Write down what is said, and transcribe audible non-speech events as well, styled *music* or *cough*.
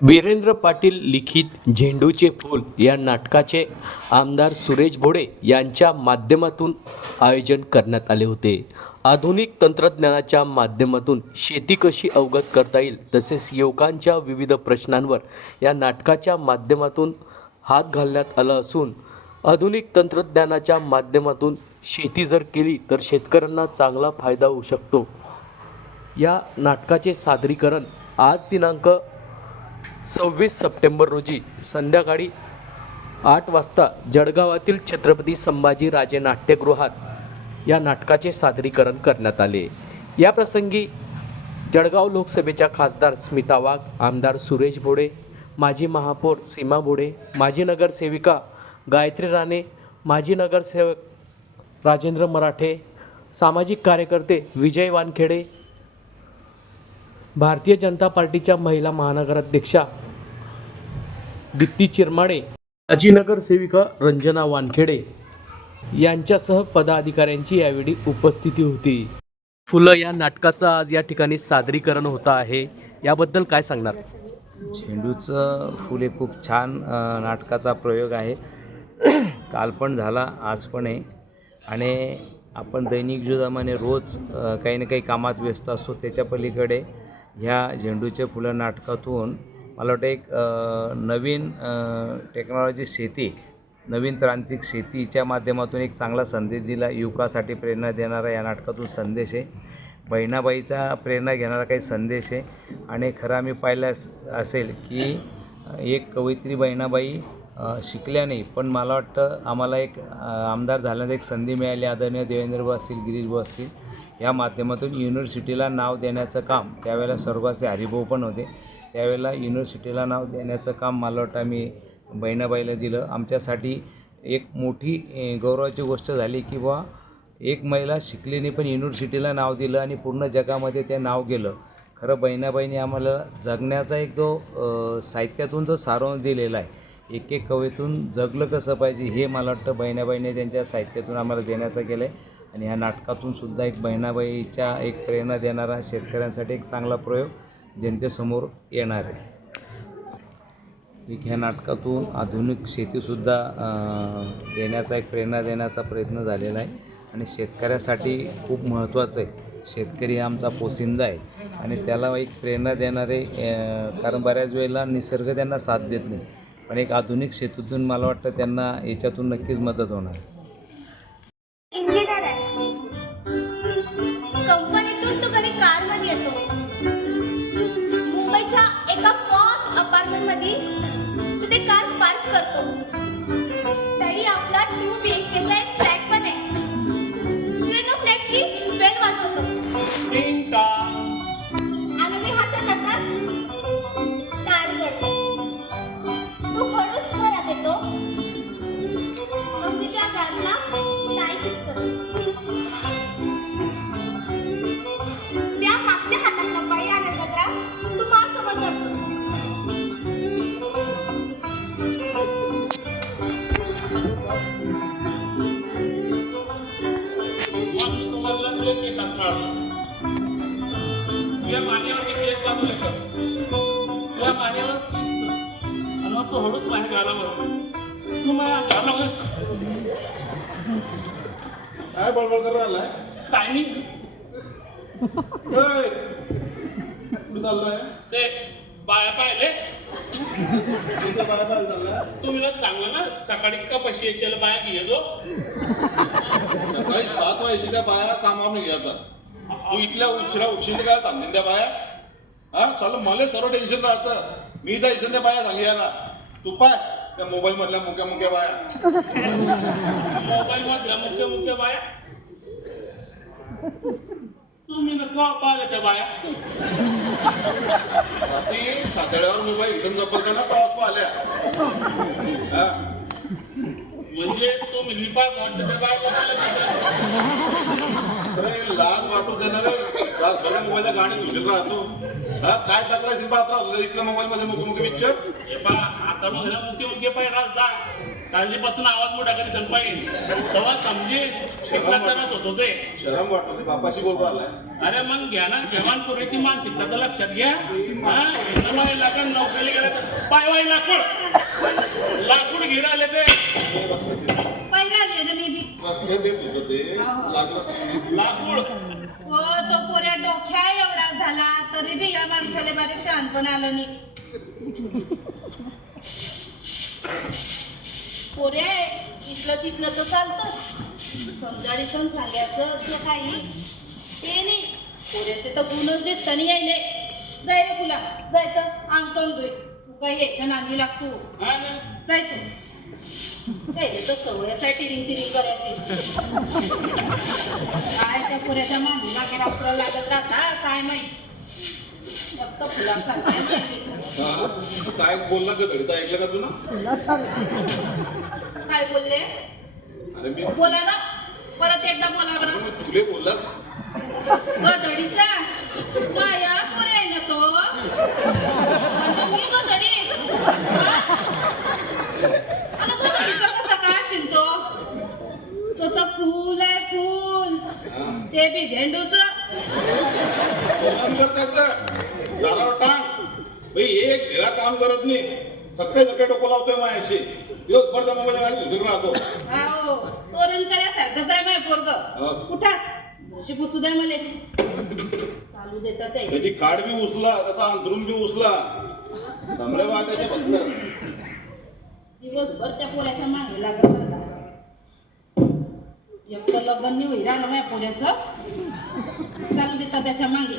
वीरेंद्र पाटील लिखित झेंडूचे फूल या नाटकाचे आमदार सुरेश भोडे यांच्या माध्यमातून आयोजन करण्यात आले होते. आधुनिक तंत्रज्ञानाच्या माध्यमातून शेती कशी अवगत करता येईल तसेच युवकांच्या विविध प्रश्नांवर या नाटकाच्या माध्यमातून हात घालण्यात आला असून आधुनिक तंत्रज्ञानाच्या माध्यमातून शेती जर केली तर शेतकऱ्यांना चांगला फायदा होऊ शकतो. या नाटकाचे सादरीकरण आज दिनांक सव्वीस सप्टेंबर रोजी संध्याकाळी आठ वाजता जळगावातील छत्रपती संभाजी राजे नाट्यगृहात या नाटकाचे सादरीकरण करण्यात आले. या प्रसंगी जळगाव लोकसभेच्या खासदार स्मिता वाघ आमदार सुरेश भोडे माजी महापौर सीमा भोडे माजी नगरसेविका गायत्री राणे माजी नगरसेवक राजेंद्र मराठे सामाजिक कार्यकर्ते विजय वानखेडे भारतीय जनता पार्टीच्या महिला महानगराध्यक्षा दीप्ती चिरमाडे माजी नगरसेविका रंजना वानखेडे यांच्यासह पदाधिकाऱ्यांची यावेळी उपस्थिती होती. फुलं या नाटकाचं आज या ठिकाणी सादरीकरण होतं आहे. याबद्दल काय सांगणार? झेंडूचं फुले हे खूप छान नाटकाचा प्रयोग आहे. काल पण झाला आज पण आहे. आणि आपण दैनिक जीवनाने रोज काही ना काही कामात व्यस्त असतो त्याच्या पलीकडे ह्या झेंडूच्या फुलं नाटकातून मला वाटतं एक नवीन टेक्नॉलॉजी शेती नवीन तांत्रिक शेतीच्या माध्यमातून एक चांगला संदेश दिला. युवकासाठी प्रेरणा देणारा या नाटकातून संदेश आहे. बहिणाबाईचा प्रेरणा घेणारा काही संदेश आहे. आणि खरं आम्ही पाहिलं असेल की एक कवयित्री बहिणाबाई शिकल्या नाही. पण मला वाटतं आम्हाला एक आमदार झाल्यानंतर एक संधी मिळाली. आदरणीय देवेंद्रभाऊ असतील गिरीशभाऊ असतील. या माध्यमातून युनिव्हर्सिटीला नाव देण्याचं काम त्यावेळेला स्वर्गाचे हरिभाऊ पण होते. त्यावेळेला युनिव्हर्सिटीला नाव देण्याचं काम मला वाटतं आम्ही बहिणाबाईला दिलं. आमच्यासाठी एक मोठी गौरवाची गोष्ट झाली की बुवा एक महिला शिकलीने पण युनिव्हर्सिटीला नाव दिलं आणि पूर्ण जगामध्ये ते नाव गेलं. खरं बहिणाबाईने आम्हाला जगण्याचा एक जो साहित्यातून जो सारांश दिलेला आहे एक एक कवेतून जगलं कसं पाहिजे हे मला वाटतं बहिणाबाईने त्यांच्या साहित्यातून आम्हाला देण्याचं केलं आहे आणि ह्या नाटकातून सुद्धा एक बहिणाबाईच्या एक प्रेरणा देणारा शेतकऱ्यांसाठी एक चांगला प्रयोग जनतेसमोर येणार आहे. एक ह्या नाटकातून आधुनिक शेतीसुद्धा देण्याचा एक प्रेरणा देण्याचा प्रयत्न झालेला आहे. आणि शेतकऱ्यासाठी खूप महत्त्वाचं आहे. शेतकरी हा आमचा पोसिंदा आहे. आणि त्याला एक प्रेरणा देणारे कारण बऱ्याच वेळेला निसर्ग त्यांना साथ देत नाही. पण एक आधुनिक शेतीतून मला वाटतं त्यांना याच्यातून नक्कीच मदत होणार कधी तू ते कार पार्क करतो. तरी आपला टू बी एच केचा काय बडबड करत आलाय टायमिंग कुठं चाललाय? ते बाया पाहिले तुम्ही सांगलं ना सकाळी का पैसे यायचे बाया घे जो सकाळी सात वाजता त्या बाया कामावर घेतात तू इथल्या उशिरा उशिरा काय थांबतील त्या बाया? हा चालू मला सर्व टेन्शन राहतं. मी टेन्शन त्या बाया झाली याला तू पाय त्या मोबाईल मधल्या मुक्या मुक्या बाया. *laughs* मोबाईल मधल्या मुख्य मुख्य बाया तुम्ही ना का पाहिलं बाया. रात्री सातड्यावर मोबाईल इथून जपताना प्रवास आल्या म्हणजे त्या बाया अरे लाज वाटू देणार मोबाईलच्या गाणी तुझे राहतो. हा काय टाकला पात्र इथल्या मोबाईल मध्ये मुख्य मुख्य पिक्चर हे आता मग मुख्य मुख्य पाय राजदा कालजीपासून आवाज मोठा करी संपाई तेव्हा समजे होतो ते. शरम वाटतो ते बापाशी बोलतो आलाय. अरे मग घ्या ना जवानपुरीची मानसिकता तर लक्षात घ्या. हा लागण नोकरीला गेला तर पाय वाय लाकूड. लाकूड घेऊन आले ते. पहिला आली ना मी बी. होतं ते. लागलं लाकूड हो तो पोऱ्या डोक्या एवढा झाला तरी बी या बारे शहाणपण आलं नाही. पोऱ्या इथलं तिथलं तर चालतं. समजाडी पण सांगायचं असलं काही. ते नाही. पोऱ्याचे तर गुणच दिसताना यायले. जाय रे तुला. जाय तर अंग तोंडतोय. तू काही यायच्या नांदी लागतो? ना. जाय तू. जायले तर सवयच आहे टिरिंग टिरिंग करायची? काय त्या पुऱ्याच्या मांडी मागे डॉक्टर लागत राहता? काय माहीत? फक्त? काय बोलला का घडीत ऐकलं का तू ना काय बोलले? अरे मी बोला ना. परत एकदा बोला बरं. तुले बोलला. गदडीचा माया पोरे आहे ना तो. म्हणजे मी गदडी? आणि गदडीचा कसा काय असेल तो? तो तर फुल आहे फुल. ते बी झेंडूचं. दारावर टांग. भाई एक घेरा काम करत नाही. सगळे सगळे डोकं लावतोय माझ्याशी. दिवसभर त्या मोबाईल गाडी फिरून राहतो. आओ तोरण करायसारखंच आहे माय पोरग. हो. उठा. अशी पुसू द्या मले. चालू देतात ते. त्याची काड बी उचला त्याचा अंतरून बी उचला. बा त्याचे फक्त. दिवसभर त्या पोऱ्याच्या मागे लागत राहतात. एक तर लग्न नाही होईल राहिलं माझ्या पोऱ्याचं. चालू देतात त्याच्यामागे.